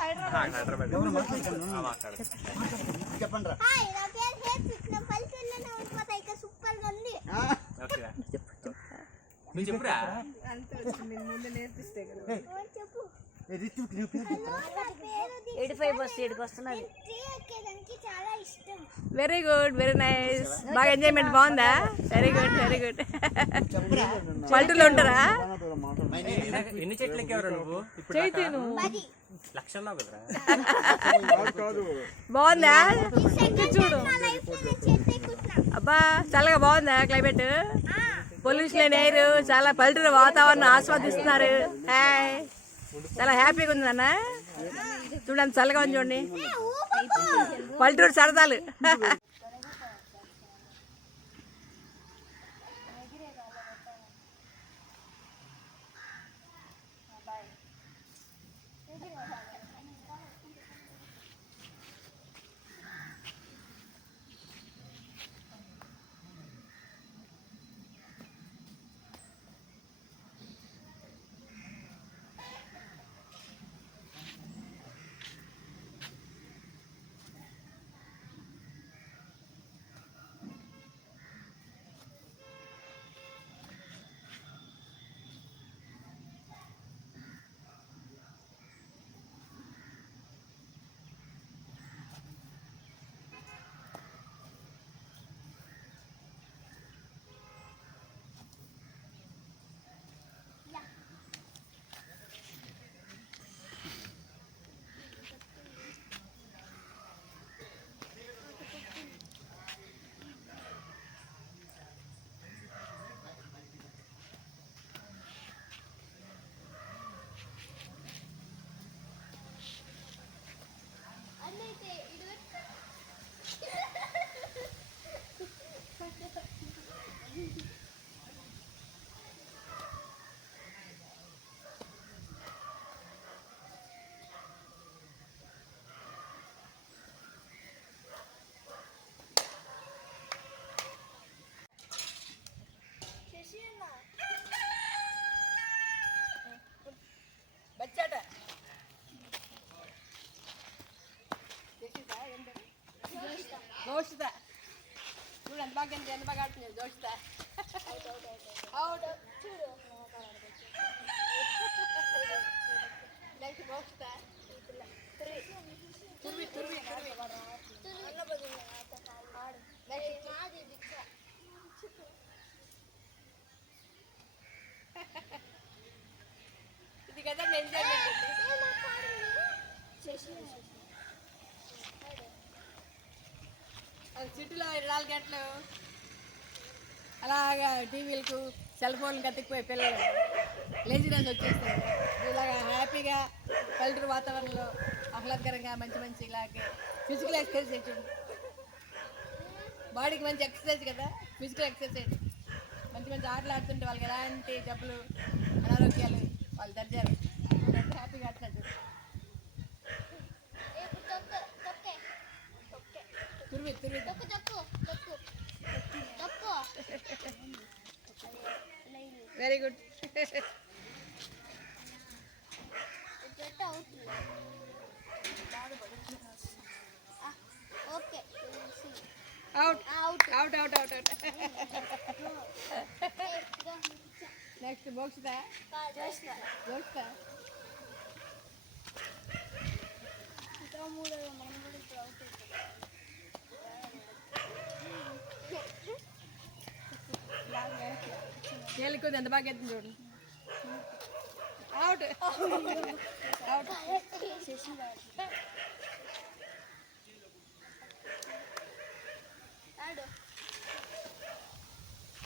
హైదరాబాద్. ఎవరు చెప్పండి. రా సూపర్గా ఉంది. నువ్వు చెప్పురా? చెప్పు. వస్తున్నది వెరీ గుడ్ వెరీ నైస్ బాగా ఎంజాయ్మెంట్ బాగుందా? వెరీ గుడ్ వెరీ గుడ్ చెప్పురా? పల్లెటూరులో ఉంటారా? ఎన్ని చెట్లు ఎక్కేవారు నువ్వు? లక్షల్లో కదరా బాగుందా? ఈ సెకండ్ టైం నా లైఫ్లో నేను చేస్తే ఎక్కుతున్నా అబ్బా చల్లగా బాగుందా క్లైమేట్? పొల్యూషన్ లేని ఎయిర్ చాలా పల్లెటూరు వాతావరణం ఆస్వాదిస్తున్నారు. హాయ్. చాలా హ్యాపీగా ఉంది నాన్న. చూడండి చల్లగా ఉంది చూడండి. పల్లెటూరు సరదాలు. చూడు ఎంత బాగా ఎంత బాగా ఆడుతుంది దోషిత అవును నెక్స్ట్ దోషిత తుర్వి తుర్వి తుర్వి ఇది కదా ఎంజాయ్మెంట్ సిటీలో ఇరవై నాలుగు గంటలు. అలాగా టీవీలకు సెల్ ఫోన్లు కత్తికిపోయి పిల్లలు లేజినెస్ వచ్చేస్తారు ఇలాగా హ్యాపీగా పల్లెటూరు వాతావరణంలో ఆహ్లాదకరంగా మంచి మంచి ఇలాగే ఫిజికల్ ఎక్సర్సైజ్ బాడీకి మంచి ఎక్సర్సైజ్ కదా? ఫిజికల్ ఎక్సర్సైజ్ మంచి మంచి ఆటలు ఆడుతుంటే వాళ్ళకి ఎలాంటి జబ్బులు అనారోగ్యాలు వాళ్ళు దర్జారు ఎంత హ్యాపీగా ఆడుతున్నారు తురిమి తురిమి very good. Out out out out out out next Mokshita Mokshita తేలికొద్ది ఎంత బాగా ఎత్తుంది చూడు. అవుట్ అవుట్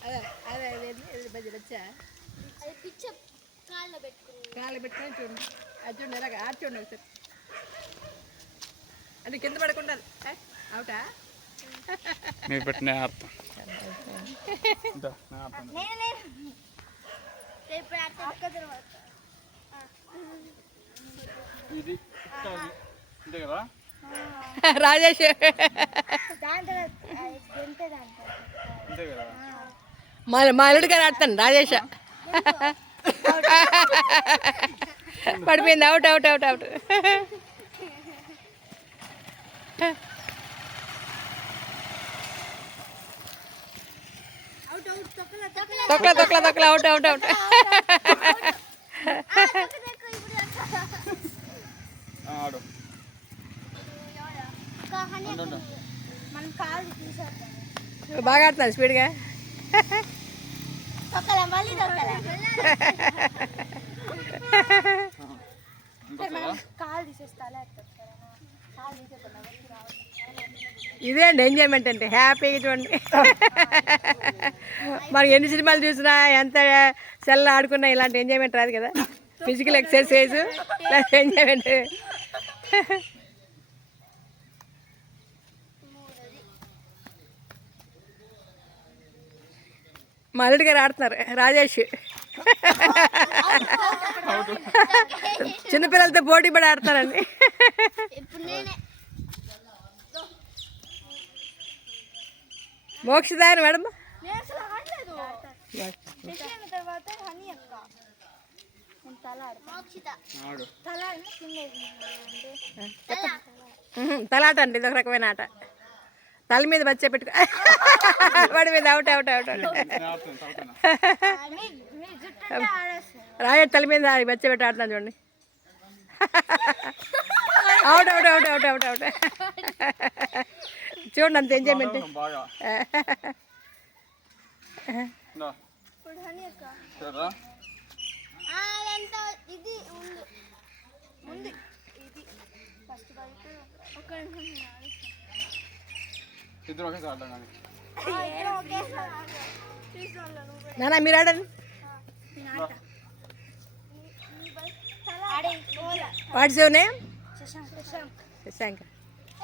అదే అదే అదే బజ్జి వచ్చా? అది పిచ్చ కాళ్ళ పెట్టుకుని. కాళ్ళు పెట్టుకొని చూడండి అది చూడండి ఎలాగ ఆడి చూడండి ఒకసారి అంటే కింద పడకుండా? అవుటా మీరు పెట్టిన అర్థం. ఇందా, కదా? రాజేష్. మా మా అల్లుడు గారు ఆడతాను రాజేష్. పడిపోయింది out out out out తొక్కల తొక్కల తొక్కల తొక్కల తొక్కల out out out ఆడు మనం కాలు తీసేద్దాం బాగా ఆడుతున్నారు స్పీడ్గా తొక్కల మళ్ళీ తొక్కల కాలు తీసేస్తా ఇదేంటి ఇదే అండి ఎంజాయ్మెంట్ అంటే హ్యాపీగా చూడండి మనం ఎన్ని సినిమాలు చూసినా ఎంత సెల్ ఆడుకున్నా ఇలాంటి ఎంజాయ్మెంట్ రాదు కదా. ఫిజికల్ ఎక్సర్సైజ్ ఎంజాయ్మెంట్ మా అల్లుడి గారు ఆడుతున్నారు రాజేష్. చిన్నపిల్లలతో పోటీ పడి ఆడతారండి. ఇప్పుడు నేనే. మోక్షదాని మేడం. తలాట అండి ఇది ఒక రకమైన ఆట. తల మీద బచ్చే పెట్టుకో. వాడి మీద అవుట్ అవుట్ అవుట్. అవుట్ రాయట్ తల మీద బచ్చే పెట్టి ఆడుతున్నాను చూడండి. Out out out out out out చూడండి అంత ఎంజాయ్మెంట్. ఇద్దరు ఒకేసారి ఆడదాం కానీ. నానా మీరు ఆడండి. What's your name? Shashank. Shashank. Shashank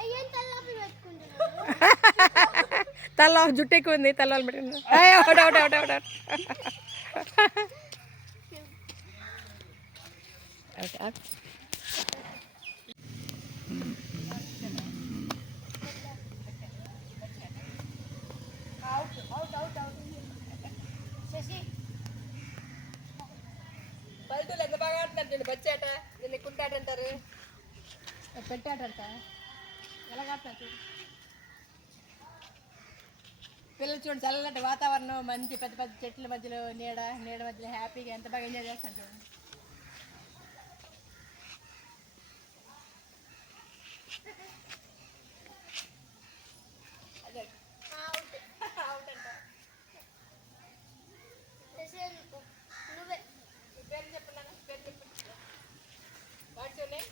అయ్యేం తలపి పెట్టుకుంటున్నావు తల జుట్టు ఎక్కువ ఉంది తల పెట్టుకున్నాను out out out out out out out Shashi పల్లెటూరు ఎంత బచ్చాట దీన్ని కుంటాట అంటారు పెట్టాటంట ఎలా ఆడుతున్నారు చూడు. పిల్లలు చూడండి చల్లటి వాతావరణం మంచి పెద్ద పెద్ద చెట్ల మధ్యలో నీడ నీడ మధ్యలో హ్యాపీగా ఎంత బాగా ఎంజాయ్ చేస్తాను చూడండి అదే అవుట్ అంట శశి నువ్వే మీ పేరు చెప్పండి పేరు చెప్పండి what's your name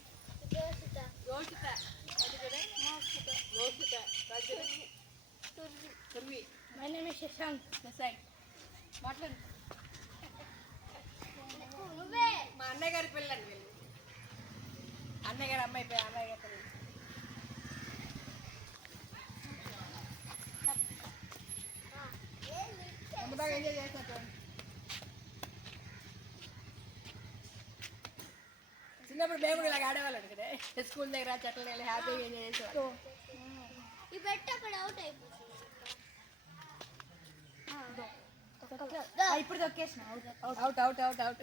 Doshita Goshita what's your name Mokshita Goshita what's your name Turvi Survi నువ్వే మా అన్నయ్య గారి పిల్లండి వీళ్ళు. అన్నయ్య గారి అమ్మాయి అన్నయ్య గారి పిల్లలు బాగా ఎంజాయ్ చూడండి చిన్నప్పుడు మేము కూడా ఇలాగ ఆడేవాళ్ళం కదా. స్కూల్ దగ్గర చెట్ల హ్యాపీగా ఎంజాయ్ చేసేవాళ్ళం. ఈ బెట్ అక్కడ అవుట్ అయిపోతుంది ఇప్పుడు తొక్కేసిన అవుట్ అవుట్ అవుట్ అవుట్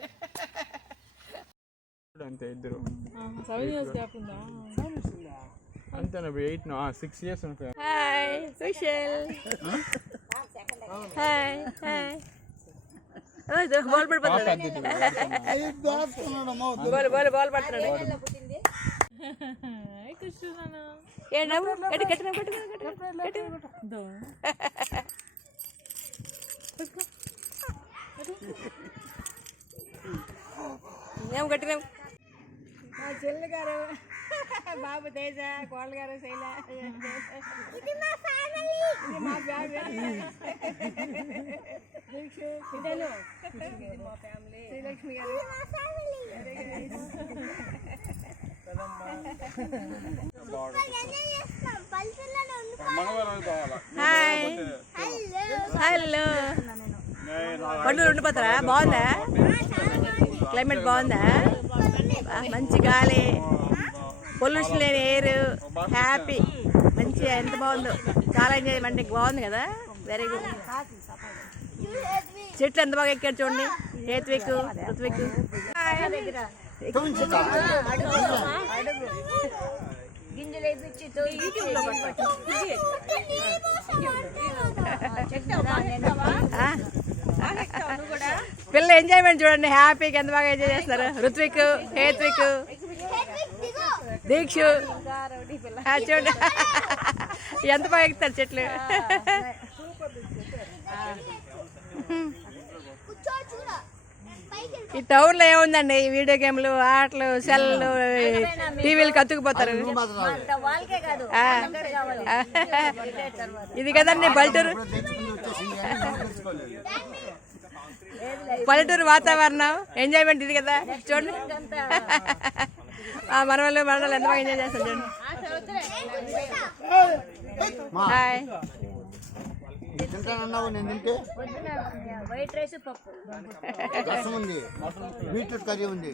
అంతే ఇద్దరు అంతే eight six years hi Kushal hi hi ball పడిపోతుంది బాల్ బాల్ బాల్ పడుతున్నాడు ఏ నవ్వు. గట్టి గట్టి నవ్వు గట్టి నవ్వు, గట్టి నవ్వు, గట్టి నవ్వు. నవ్వు గట్టి నవ్వు మా చెల్లి గారు బాబు తేజ కోళ్ళ గారు శైల. ఇది మా ఫ్యామిలీ మా శ్రీలక్ష్మి గారు. హలో హలో పండుగ ఉండిపోతారా బాగుందా? క్లైమేట్ బాగుందా? మంచి గాలి. పొల్యూషన్ లేని ఎయిర్ హ్యాపీ మంచి ఎంత బాగుందో. చాలా ఎంజాయ్ అంటే బాగుంది కదా? వెరీ గుడ్ చెట్లు ఎంత బాగా ఎక్కారు చూడండి. ఏత్విక్ ఋత్విక్ గింజలు? పిల్లలు ఎంజాయ్మెంట్ చూడండి హ్యాపీగా ఎంత బాగా ఎంజాయ్ చేస్తున్నారు ఋత్విక్ హేత్విక్ దీక్షు. చూడండి ఎంత బాగా ఎక్కుతారు చెట్లు. ఈ టౌన్లో ఏముందండి? ఈ వీడియో గేమ్లు ఆటలు సెల్లు టీవీలు కత్తుకుపోతారు. ఇది కదండి పల్లెటూరు. పల్లెటూరు వాతావరణం ఎంజాయ్మెంట్ ఇది కదా? చూడండి. ఆ మనవాళ్ళు మనవాళ్ళు ఎంత బాగా ఎంజాయ్ చేస్తారు చూడండి. హాయ్. తింటానన్నావు నేను తింటే? వైట్ రైస్ పప్పు. రసం ఉంది. బీట్రూట్ కర్రీ ఉంది.